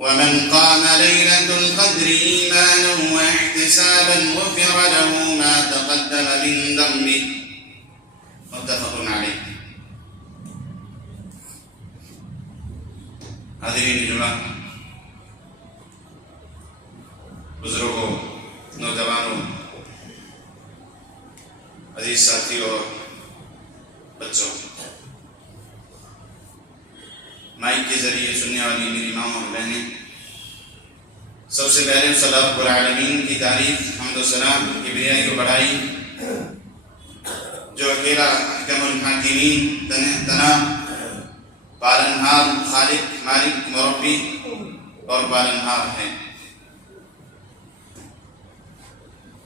ومن قام ليلة القدر إيمانا واحتسابا غفر له ما تقدم من ذنبه متفق عليه۔ حاضرین جمعہ، بزرگوں، نوجوانوں، عزیز ساتھیوں اور بچوں، مائک کے ذریعے سننے والی میری ماں اور بہنیں، سب سے پہلے صلی اللہ رب العالمین کی تعریف، حمد و ثنا، کبریائی و بڑائی، جو اکیلا احکم الحاکمین، تنہا پالنہار، خالق، مالک، مربی اور پالنہار ہیں۔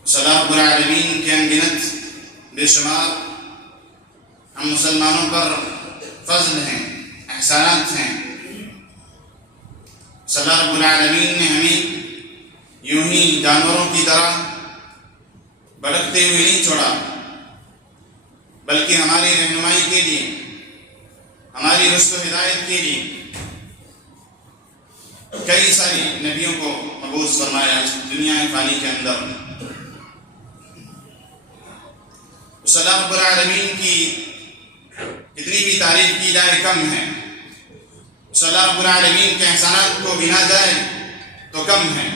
صلی اللہ رب العالمین کے انگنت بے شمار ہم مسلمانوں پر فضل ہیں، احسانات ہیں۔ صلی اللہ رب العالمین نے ہمیں یوں ہی جانوروں کی طرح بھٹکتے ہوئے نہیں چھوڑا، بلکہ ہماری رہنمائی کے لیے، ہماری رشد و ہدایت کے لیے کئی ساری نبیوں کو مبعوث فرمایا دنیا فانی کے اندر۔ صلی اللہ رب العالمین کی کتنی بھی تعریف کی جائے کم ہے، صلی اللہ رب العالمین کے احسانات کو گنا جائے تو کم ہے۔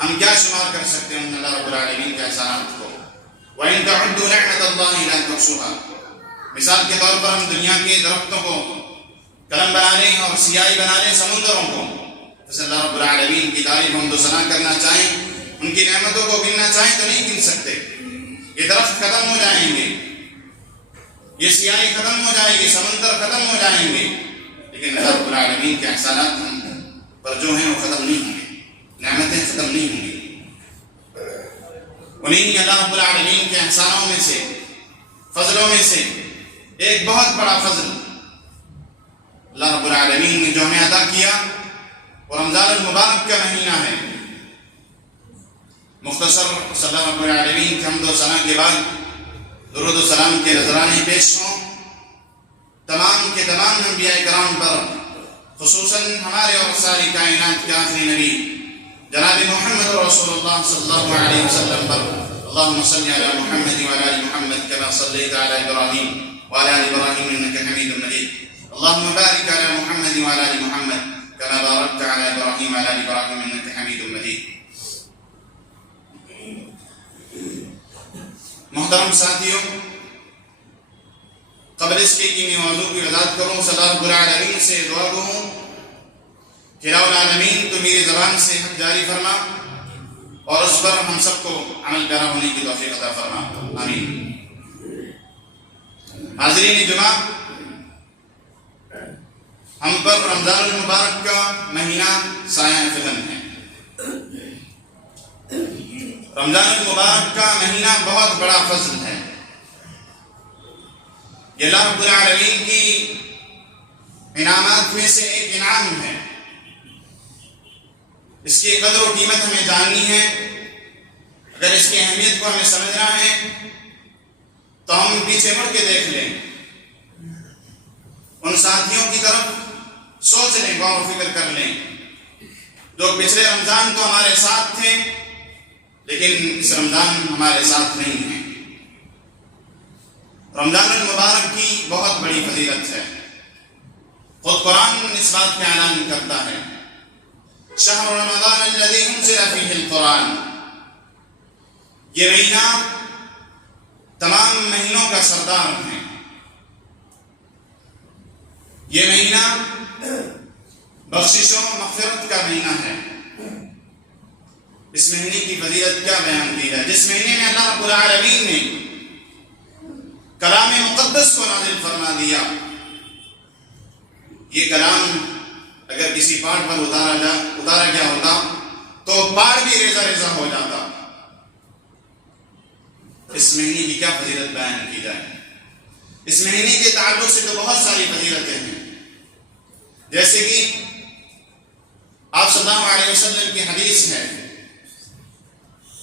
ہم کیا شمار کر سکتے ہیں اللہ رب العالمین کے احسانات کو؟ وَإِن تَعُدُّوا نِعْمَةَ اللَّهِ لَا تُحْصُوهَا۔ مثال کے طور پر ہم دنیا کے درختوں کو قلم بنا لیں اور سیاہی بنا لیں سمندروں کو، صلی اللہ رب العالمین کی تعریف حمد و ثنا کرنا چاہیں، ان کی نعمتوں کو گننا چاہیں تو نہیں گن سکتے۔ یہ درخت ختم ہو جائیں گے، یہ سیاہی ختم ہو جائے گی، سمندر ختم ہو جائیں گے، لیکن اللہ رب العالمین کے احسانات ہم پر جو ہیں وہ ختم نہیں ہوں گے، نعمتیں ختم نہیں ہوں گی۔ انہیں اللہ رب العالمین کے احسانوں میں سے، فضلوں میں سے ایک بہت بڑا فضل اللہ رب العالمین نے جو ہمیں عطا کیا وہ رمضان المبارک کا مہینہ ہے۔ مختصر صلی اللہ رب العالمین کے حمد و ثنا کے بعد درود و سلام کے نذرانے پیش ہوں تمام کے تمام انبیاء کرام پر، خصوصاً ہمارے اور ساری کائنات کے آخری نبی جناب محمد رسول اللہ صلی اللہ علیہ وسلم پر۔ اللہم صلی علی محمد وعلی آل محمد کما صلیت علی ابراہیم وعلی آل ابراہیم انک حمید مجید۔ اللہم بارک علی محمد وعلی آل محمد کما بارکت علی ابراہیم وعلی آل ابراہیم انک حمید مجید۔ محترم ساتھیوں، قبل اس کے کہ میں موضوع کی وضاحت کروں، صلی اللہ رب العالمین سے دعا گو ہوں کہ رب العالمین تو میری زبان سے حق جاری فرما اور اس پر ہم سب کو عمل پیرا ہونے کی توفیق عطا فرما، آمین۔ حاضرین جمعہ، ہم پر رمضان المبارک کا مہینہ سایہ فتن ہے۔ رمضان المبارک کا مہینہ بہت بڑا فضل ہے، یہ اللہ رب العالمین کی انعامات میں سے ایک انعام ہے۔ اس کی قدر و قیمت ہمیں جاننی ہے۔ اگر اس کی اہمیت کو ہمیں سمجھنا ہے تو ہم پیچھے مڑ کے دیکھ لیں، ان ساتھیوں کی طرف سوچ لیں، غور و فکر کر لیں جو پچھلے رمضان تو ہمارے ساتھ تھے لیکن اس رمضان ہمارے ساتھ نہیں ہیں۔ رمضان المبارک کی بہت بڑی فضیلت ہے، خود قرآن اس بات کا اعلان کرتا ہے، شہر رمضان الذی انزل فیہ القرآن۔ یہ مہینہ تمام مہینوں کا سردار ہے، یہ مہینہ بخشش و مغفرت کا مہینہ ہے۔ اس مہینے کی فضیلت کیا بیان کی ہے؟ جس مہینے میں اللہ رب العالمین نے کلام مقدس کو نازل فرما دیا، یہ کلام اگر کسی پہاڑ پر اتارا گیا ہوتا تو پہاڑ بھی ریزہ ریزہ ہو جاتا۔ اس مہینے کی کیا فضیلت بیان کی جائے؟ اس مہینے کے تعلق سے تو بہت ساری فضیلتیں ہیں، جیسے کہ آپ صلی اللہ علیہ وسلم کی حدیث ہے،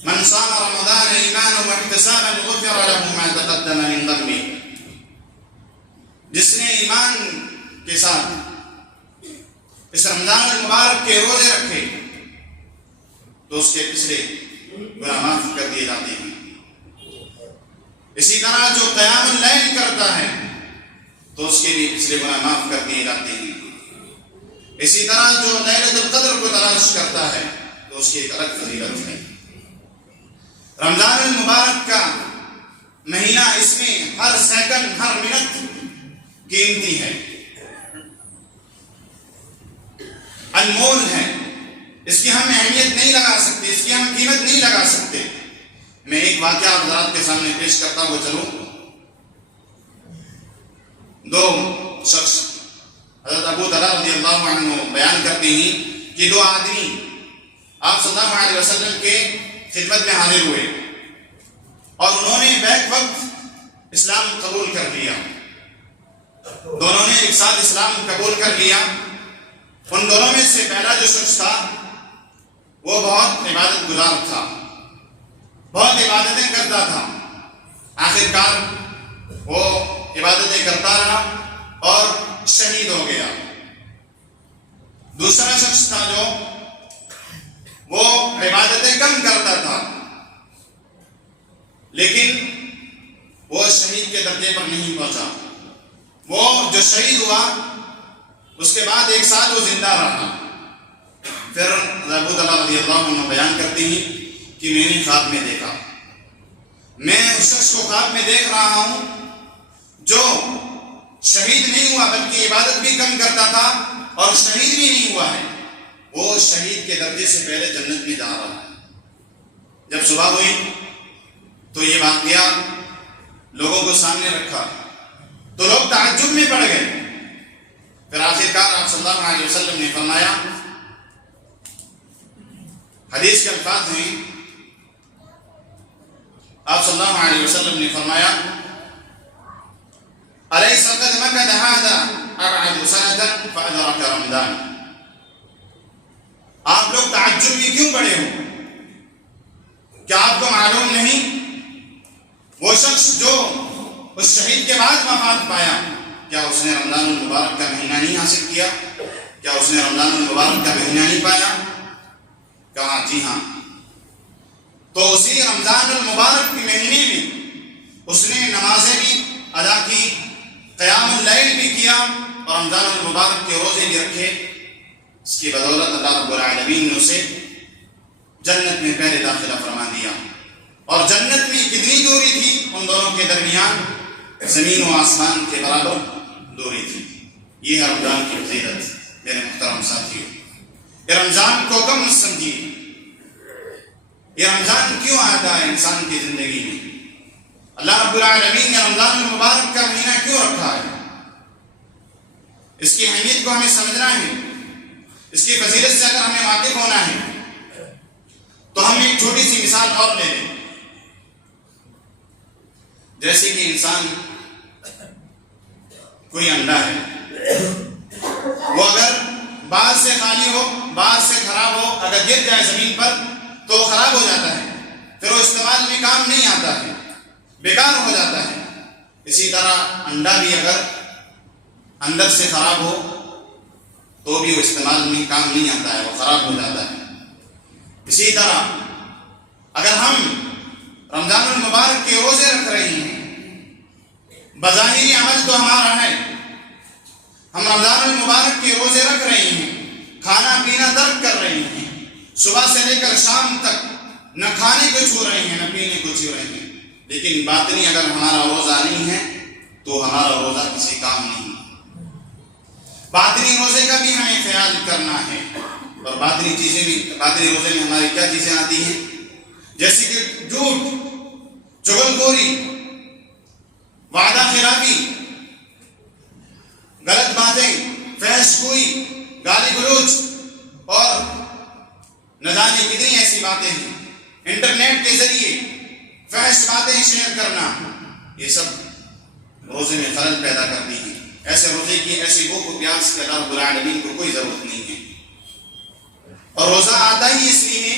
من صام رمضان ایمانا واحتسابا غفر له ما تقدم من ذنبه۔ جس نے ایمان کے ساتھ اس رمضان المبارک کے روزے رکھے تو اس کے پچھلے گناہ معاف کر دیے جاتے ہیں۔ اسی طرح جو قیام اللیل کرتا ہے تو اس کے بھی پچھلے گناہ معاف کر دیے جاتے ہیں۔ اسی طرح جو لیلۃ القدر کو تلاش کرتا ہے تو اس کی ایک الگ فضیلت ہے۔ رمضان المبارک کا مہینہ، اس میں ہر سیکنڈ ہر منٹ قیمتی ہے، انمول ہے، اس کی ہم اہمیت نہیں لگا سکتے، اس کی ہم قیمت نہیں لگا سکتے۔ میں ایک واقعہ حضرات کے سامنے پیش کرتا ہوں، چلو۔ دو شخص حضرت ابو طلحہ رضی اللہ عنہ بیان کرتے ہیں کہ دو آدمی آپ صلی اللہ علیہ وسلم کے خدمت میں حاضر ہوئے اور انہوں نے بیک وقت اسلام قبول کر لیا۔ دونوں نے ایک ساتھ اسلام قبول کر لیا۔ ان دونوں میں سے پہلا جو شخص تھا وہ بہت عبادت گزار تھا، بہت عبادتیں کرتا تھا۔ آخر کار وہ عبادتیں کرتا رہا اور شہید ہو گیا۔ دوسرا شخص تھا جو وہ عبادتیں کم کرتا تھا لیکن وہ شہید کے درجے پر نہیں پہنچا۔ وہ جو شہید ہوا اس کے بعد 1 سال وہ زندہ رہا۔ پھر ابو طلحہ رضی اللہ عنہ بیان کرتے ہیں کہ میں نے خواب میں دیکھا، میں اس شخص کو خواب میں دیکھ رہا ہوں جو شہید نہیں ہوا بلکہ عبادت بھی کم کرتا تھا اور شہید بھی نہیں ہوا ہے، وہ شہید کے درجے سے پہلے جنت میں جا رہا ہے۔ جب صبح ہوئی تو یہ واقعہ لوگوں کو سامنے رکھا تو لوگ تعجب میں پڑ گئے۔ پھر آخر کار آپ صلی اللہ علیہ وسلم نے فرمایا، حدیث کے الفاظ ہیں، آپ صلی اللہ علیہ وسلم نے فرمایا، أليس قد مكث هذا 40 سنة فأدرك رمضان۔ آپ لوگ تعجب میں کیوں پڑے ہو؟ کیا آپ کو معلوم نہیں وہ شخص جو اس شہید کے بعد وفات پایا، کیا اس نے رمضان المبارک کا مہینہ نہیں حاصل کیا؟ کیا اس نے رمضان المبارک کا مہینہ نہیں پایا؟ کہا جی ہاں۔ تو اسی رمضان المبارک کے مہینے میں اس نے نمازیں بھی ادا کی، قیام اللیل بھی کیا اور رمضان المبارک کے روزے بھی رکھے۔ اس کی بدولت اللہ رب العالمین نے اسے جنت میں پہلے داخلہ فرما دیا۔ اور جنت میں کتنی دوری تھی ان دونوں کے درمیان؟ زمین و آسمان کے برابر دوری تھی۔ یہ ہے رمضان کی فضیلت میرے محترم ساتھیوں۔ یہ رمضان کو کم مت سمجھیے۔ یہ رمضان کیوں آتا ہے انسان کی زندگی میں؟ اللہ رب العالمین نے رمضان المبارک کا مہینہ کیوں رکھا ہے؟ اس کی اہمیت کو ہمیں سمجھنا ہے، اس کی فضیلت سے اگر ہمیں واقف ہونا ہے تو ہم ایک چھوٹی سی مثال اور لے لیں۔ جیسے کہ انسان کوئی انڈا ہے، وہ اگر باہر سے خالی ہو، باہر سے خراب ہو، اگر گر جائے زمین پر تو وہ خراب ہو جاتا ہے، پھر وہ استعمال میں کام نہیں آتا ہے، بیکار ہو جاتا ہے۔ اسی طرح انڈا بھی اگر اندر سے خراب ہو تو بھی وہ استعمال میں کام نہیں آتا ہے، وہ خراب ہو جاتا ہے۔ اسی طرح اگر ہم رمضان المبارک کے روزے رکھ رہے ہیں، بظاہری عمل تو ہمارا ہے، ہم رمضان المبارک کے روزے رکھ رہے ہیں، کھانا پینا ترک کر رہے ہیں، صبح سے لے کر شام تک نہ کھانے کو چھو رہے ہیں نہ پینے کو چھو رہے ہیں، لیکن باطنی اگر ہمارا روزہ نہیں ہے تو ہمارا روزہ کسی کام نہیں ہے۔ باطنی روزے کا بھی ہمیں خیال کرنا ہے، اور باطنی روزے میں ہماری کیا چیزیں آتی ہیں؟ جیسے کہ جھوٹ، چغل خوری، وعدہ خلافی، غلط باتیں، فحش گوئی، گالی گلوچ اور نہ جانے کتنی ایسی باتیں ہیں۔ انٹرنیٹ کے ذریعے فحش باتیں شیئر کرنا، یہ سب روزے میں خلل پیدا کرتی ہیں۔ ایسے روزے کی ایسی بھوک و پیاس کے اللہ رب العالمین کو کوئی ضرورت نہیں ہے۔ اور روزہ آتا ہی اس لیے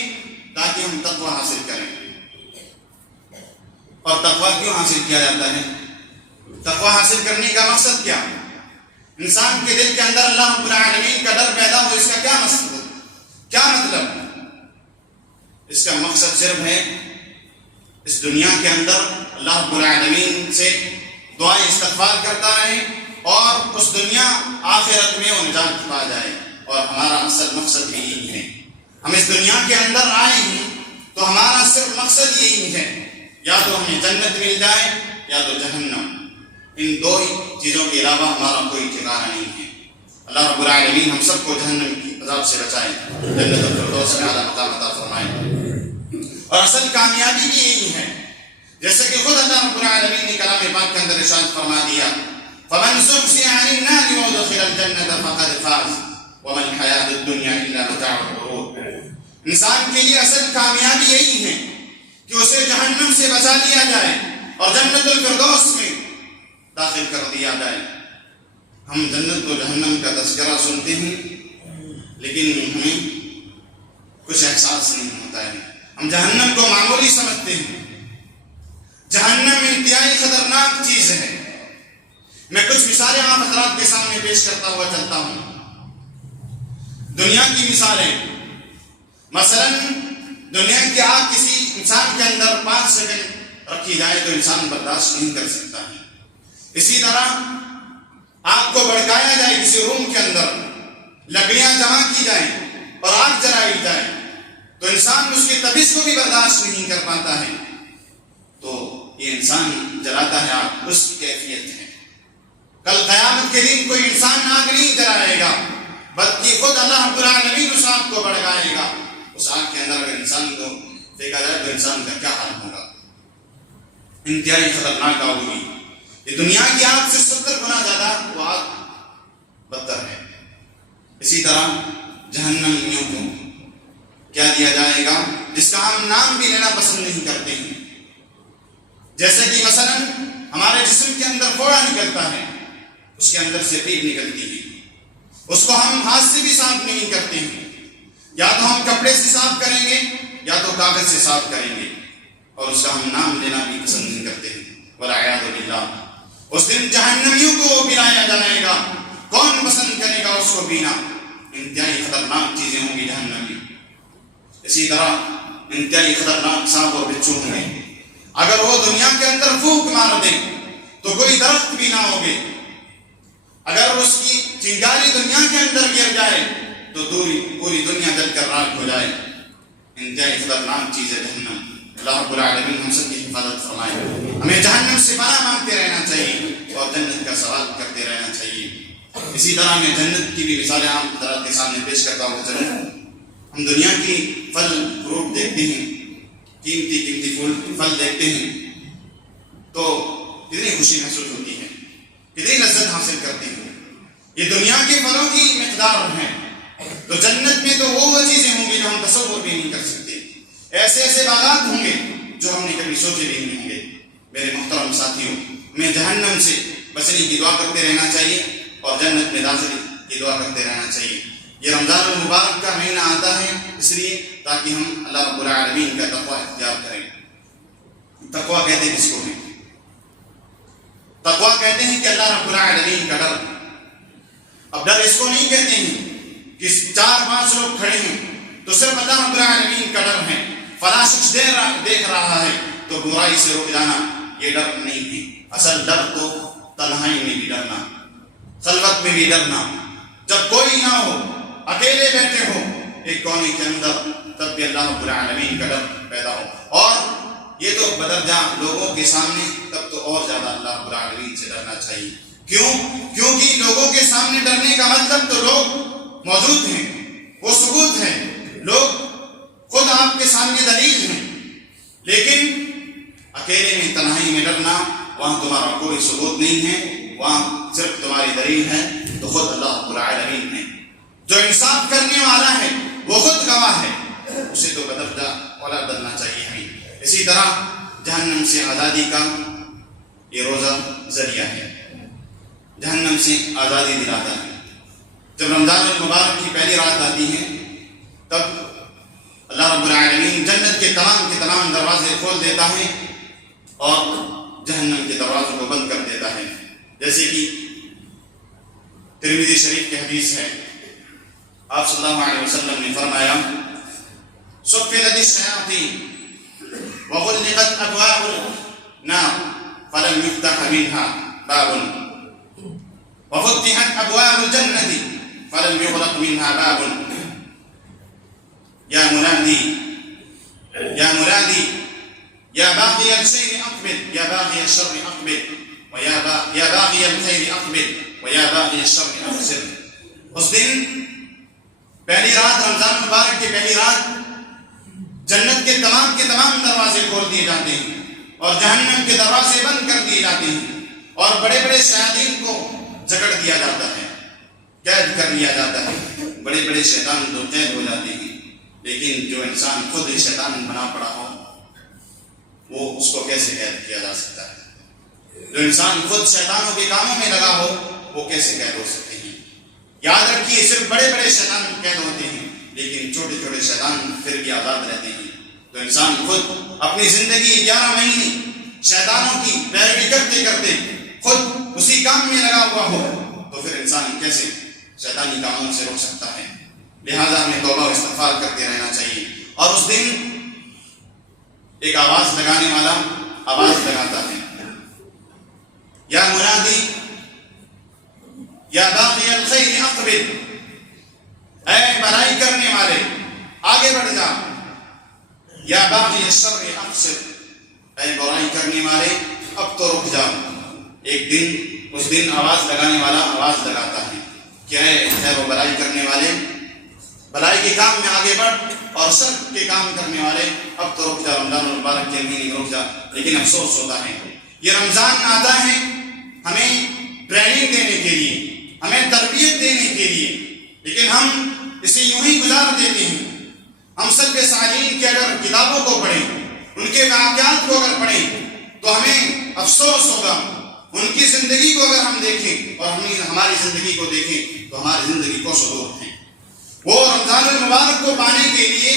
تاکہ ہم تقوی حاصل کریں۔ اور تقوی کیوں حاصل کیا جاتا ہے؟ تقوی حاصل کرنے کا مقصد کیا؟ انسان کے دل کے اندر اللہ رب العالمین کا ڈر پیدا ہو کا مقصد صرف ہے اس دنیا کے اندر اللہ رب العالمین سے دعائیں استغفار کرتا رہے اور اس دنیا آخرت میں وہ نجات پا جائے. اور ہمارا اصل مقصد بھی یہی ہے. ہم اس دنیا کے اندر آئے ہیں تو ہمارا صرف مقصد یہی ہے، یا تو ہمیں جنت مل جائے یا تو جہنم. ان دو چیزوں کے علاوہ ہمارا کوئی ٹھکانہ نہیں ہے. اللہ رب العالمین ہم سب کو جہنم کی عذاب سے بچائے، جنت الفردوس میں اعلیٰ مقام عطا فرمائے. اور اصل کامیابی بھی یہی ہے، جیسے کہ خود اللہ رب العالمین نے کلام پاک کے اندر ارشاد فرما دیا، فَمَنْ زُحْزِحَ عَنِ النَّارِ وَأُدْخِلَ الْجَنَّةَ فَقَدْ فَازَ وَمَا الْحَيَاةُ الدُّنْيَا إِلَّا مَتَاعُ الْغُرُورِ. انسان کے لیے اصل کامیابی یہی ہے کہ اسے جہنم سے بچا لیا جائے اور جنت الفردوس میں داخل کر دیا جائے. ہم جنت و جہنم کا تذکرہ سنتے ہیں لیکن ہمیں کچھ احساس نہیں ہوتا ہے. ہم جہنم کو معمولی سمجھتے ہیں. جہنم انتہائی خطرناک چیز ہے. میں کچھ مثالیں آپ حضرات کے سامنے پیش کرتا ہوا چلتا ہوں. دنیا کی مثالیں، مثلا دنیا کی آگ کسی انسان کے اندر 5 سیکنڈ رکھی جائے تو انسان برداشت نہیں کر سکتا ہے. اسی طرح آگ کو بھڑکایا جائے کسی روم کے اندر، لکڑیاں جمع کی جائیں اور آگ جلائی جائے تو انسان اس کی تبیض کو بھی برداشت نہیں کر پاتا ہے. تو یہ انسان جلاتا ہے آگ، اس کی کیفیت ہے. کل قیامت کے دن کوئی انسان آگ نہیں جلائے گا بلکہ خود اللہ رب العالمین اس آگ کو بھڑکائے گا. اس آگ کے اندر اگر انسان کو دیکھا جائے تو انسان کا کیا حال ہوگا. انتہائی خطرناک آگ ہوگی. یہ دنیا کی آگ سے 70 گنا زیادہ وہ آگ بدتر ہے. اسی طرح جہنمیوں کو کیا دیا جائے گا جس کا ہم نام بھی لینا پسند نہیں کرتے ہیں. جیسے کہ مثلا ہمارے جسم کے اندر پھوڑا نکلتا ہے، اس کے اندر سے پیپ نکلتی ہے، اس کو ہم ہاتھ سے بھی صاف نہیں کرتے ہیں. یا تو ہم کپڑے سے صاف کریں گے یا تو کاغذ سے صاف کریں گے اور اس کا ہم نام لینا بھی پسند نہیں کرتے ہیں. والعیاذ باللہ. اس دن جہنمیوں کو پلایا جائے گا، کون پسند کرے گا اس کو پینا. انتہائی خطرناک چیزیں ہوں گی جہنم میں. اسی طرح انتہائی خطرناک سانپ اور بچھو ہوں گے. اگر وہ دنیا کے اندر پھونک مار دیں تو کوئی درخت بھی نہ ہوگے. اگر اس کی چنگاری دنیا کے اندر گر جائے تو پوری دنیا جل کر راکھ ہو جائے. انتہائی خطرناک چیز ہے جہنم. اللہ رب العالمین ہم سب کی حفاظت فرمائے. ہمیں جہنم سے پناہ مانگتے رہنا چاہیے اور جنت کا سوال کرتے رہنا چاہیے. اسی طرح میں جنت کی بھی مثالیں آپ حضرات کے سامنے پیش کرتا ہوں. چلیں ہم دنیا کی پھل فروٹ دیکھتے ہیں، قیمتی پھل دیکھتے ہیں تو کتنی خوشی محسوس ہوتی ہے، کتنی لذت حاصل کرتے ہیں. یہ دنیا کے پھلوں کی مقدار ہیں تو جنت میں تو وہ چیزیں ہوں گی جو ہم تصور بھی نہیں کر سکتے. ایسے ایسے باغات ہوں گے جو ہم نے کبھی سوچے بھی نہیں ہوں گے. میرے محترم ساتھیوں، ہمیں جہنم سے بچنے کی دعا کرتے رہنا چاہیے اور جنت میں داخل کی دعا کرتے رہنا چاہیے. یہ رمضان المبارک کا مہینہ آتا ہے اس لیے تاکہ ہم اللہ رب العالمین کا تقویٰ اختیار کریں. تقویٰ کہتے ہیں کس کو ہے؟ تقویٰ کہتے ہیں کہ اللہ رب العالمین کا ڈر. اب ڈر اس کو نہیں کہتے ہیں کہ 4-5 لوگ کھڑے ہیں تو صرف اللہ رب العالمین کا ڈر ہے. فلاں شخص دیکھ رہا ہے تو برائی سے رک جانا، یہ ڈر نہیں ہے. اصل ڈر تو تنہائی میں بھی ڈرنا، خلوت میں بھی ڈرنا، جب کوئی نہ ہو، اکیلے بیٹھے ہو ایک کونے کے اندر، تب بھی اللہ رب العالمین کا ڈر پیدا ہو. اور یہ تو بدرجہ لوگوں کے سامنے، تب تو اور زیادہ اللہ رب العالمین سے ڈرنا چاہیے. کیونکہ لوگوں کے سامنے ڈرنے کا مطلب تو لوگ موجود ہیں، وہ ثبوت ہے، لوگ خود آپ کے سامنے دلیل ہیں. لیکن اکیلے میں تنہائی میں ڈرنا، وہاں تمہارا کوئی ثبوت نہیں ہے، وہاں صرف تمہاری دلیل ہے تو خود اللہ رب العالمین ہے. جو انصاف کرنے والا ہے وہ خود گواہ ہے، اسے تو بدرجہ والا ڈرنا چاہیے ہمیں. اسی طرح جہنم سے آزادی کا یہ روزہ ذریعہ ہے، جہنم سے آزادی دلاتا ہے. جب رمضان المبارک کی پہلی رات آتی ہے تب اللہ رب العالمین جنت کے تمام دروازے کھول دیتا ہے اور جہنم کے دروازوں کو بند کر دیتا ہے. جیسے کہ ترمذی شریف کی حدیث ہے، آپ صلی اللہ علیہ وسلم نے فرمایا صفدت الشياطين وغلقت أبواب النار فلم يفتح منها باب وفتحت أبواب الجنة فلم يغلق منها باب. يا منادي يا مرادي يا باغي الخير أقبل يا باغي الشر أقبل يا باغي الخير أقبل ويا باغي الشر أقصر. اس دن پہلی رات رمضان مبارک کی پہلی رات جنت کے تمام دروازے کھول دیے جاتے ہیں اور جہنم کے دروازے بند کر دیے جاتے ہیں اور بڑے بڑے شیاطین کو جکڑ دیا جاتا ہے، قید کر لیا جاتا ہے. بڑے بڑے شیطان تو قید ہو جاتے ہیں، لیکن جو انسان خود ہی شیطان بنا پڑا ہو وہ اس کو کیسے قید کیا جا سکتا ہے؟ جو انسان خود شیطانوں کے کاموں میں لگا ہو وہ کیسے قید ہو سکتے ہیں؟ یاد رکھیے صرف بڑے بڑے شیطان قید ہوتے ہیں، لیکن چھوٹے چھوٹے شیطان پھر بھی آزاد رہتے ہیں. تو انسان خود اپنی زندگی 11 مہینے شیطانوں کی پیروی کرتے کرتے خود اسی کام میں لگا ہوا ہو تو پھر انسان کیسے شیطانی کاموں سے روک سکتا ہے؟ لہذا ہمیں توبہ و استغفار کرتے رہنا چاہیے. اور اس دن ایک آواز لگانے والا آواز لگاتا ہے، یا مرادی یا باغی الخیر اقبل، اے بھلائی کرنے والے آگے بڑھ جا. یا باغی الشر اقصر، اے برائی کرنے والے اب تو رک جا. ایک دن اس دن آواز لگانے والا آواز لگاتا ہے کہ اے خیر و بھلائی کرنے والے بھلائی کے کام میں آگے بڑھ اور شر کے کام کرنے والے اب تو رک جا، رمضان المبارک کے مہینے میں رک جا. لیکن افسوس ہوتا ہے یہ رمضان آتا ہے ہمیں ٹریننگ دینے کے لیے، ہمیں تربیت دینے کے لیے، لیکن ہم اسے یوں ہی گزار دیتے ہیں. ہم سلف صالحین کے اگر کتابوں کو پڑھیں، ان کے واقعات کو اگر پڑھیں تو ہمیں افسوس ہوگا. ان کی زندگی کو اگر ہم دیکھیں اور ہماری زندگی کو دیکھیں تو ہماری زندگی کو دور ہیں. وہ رمضان المبارک کو پانے کے لیے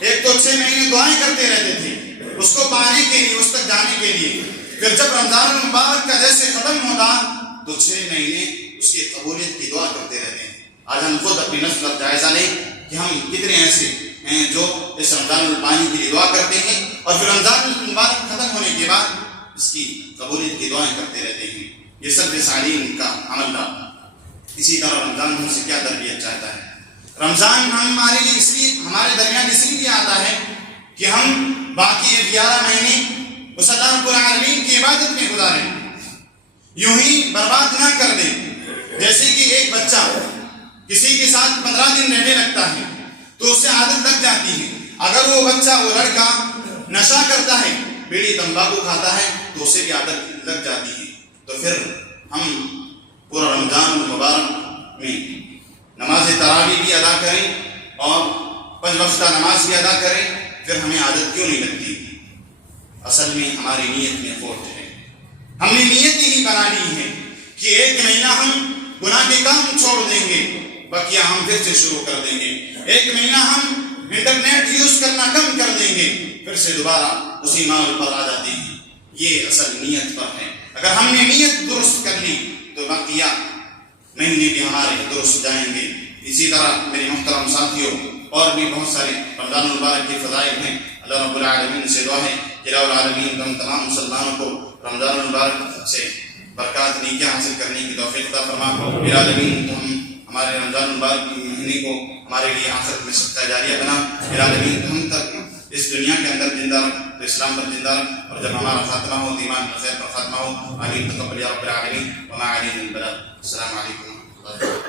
ایک تو 6 مہینے دعائیں کرتے رہتے تھے اس کو پانے کے لیے، اس تک جانے کے لیے. پھر جب رمضان المبارک کا جیسے ختم ہوتا تو 6 مہینے اس کی قبولیت کی دعا کرتے رہتے ہیں. آج ہم خود اپنی نفس کا جائزہ لیں کہ ہم کتنے ایسے ہیں جو اس رمضان الپانی کے لیے دعا کرتے ہیں اور پھر رمضان المبارک ختم ہونے کے بعد اس کی قبولیت کی دعائیں کرتے رہتے ہیں. یہ سلف صالحین کا عمل تھا. اسی طرح رمضان ہم سے کیا تربیت چاہتا ہے؟ رمضان ہمارے لیے اس لیے ہمارے درمیان اس لیے آتا ہے کہ ہم باقی 11 مہینے اس اللہ رب العالمین کی عبادت میں گزاریں، یوں ہی برباد نہ کر دیں. جیسے کہ ایک بچہ کسی کے ساتھ 15 دن رہنے لگتا ہے تو اسے عادت لگ جاتی ہے. اگر وہ بچہ وہ لڑکا نشہ کرتا ہے، بیڑی تمباکو کھاتا ہے تو اسے بھی عادت لگ جاتی ہے. تو پھر ہم پورا رمضان المبارک میں نماز تراویح بھی ادا کریں اور 5 وقتہ نماز بھی ادا کریں، پھر ہمیں عادت کیوں نہیں لگتی؟ اصل میں ہماری نیت میں فوٹ ہے. ہم نے نیت ہی بنا لی ہے کہ 1 مہینہ ہم گناہ کے کام چھوڑ دیں گے، بقیہ ہم پھر سے شروع کر دیں گے. 1 مہینہ ہم انٹرنیٹ یوز کرنا کم کر دیں گے، پھر سے دوبارہ اسی مال پر آ جاتے ہیں. یہ اصل نیت پر ہے. اگر ہم نے نیت درست کر لی تو بقیہ مہینے بھی ہمارے درست جائیں گے. اسی طرح میرے محترم ساتھیوں اور بھی بہت سارے رمضان المبارک کے فضائل ہیں. اللہ رب العالمین سے دعا ہے کہ رب العالمین ہم تمام مسلمانوں کو رمضان المبارک سے برکات نیکیاں حاصل کرنے کی توفیق عطا فرما. العالمین ہم ہمارے رمضان المبارک کے مہینے کو ہمارے لیے آخرت میں صدقہ جاریہ بنا. العالمین ہم تک اس دنیا کے اندر زندہ رکھ، تو اسلام پر زندہ رکھ، اور جب ہمارا خاتمہ ہو ایمان پر خیر پر خاتمہ ہو. آمین تقبل یا رب العالمین وما علینا البلاغ. السلام علیکم.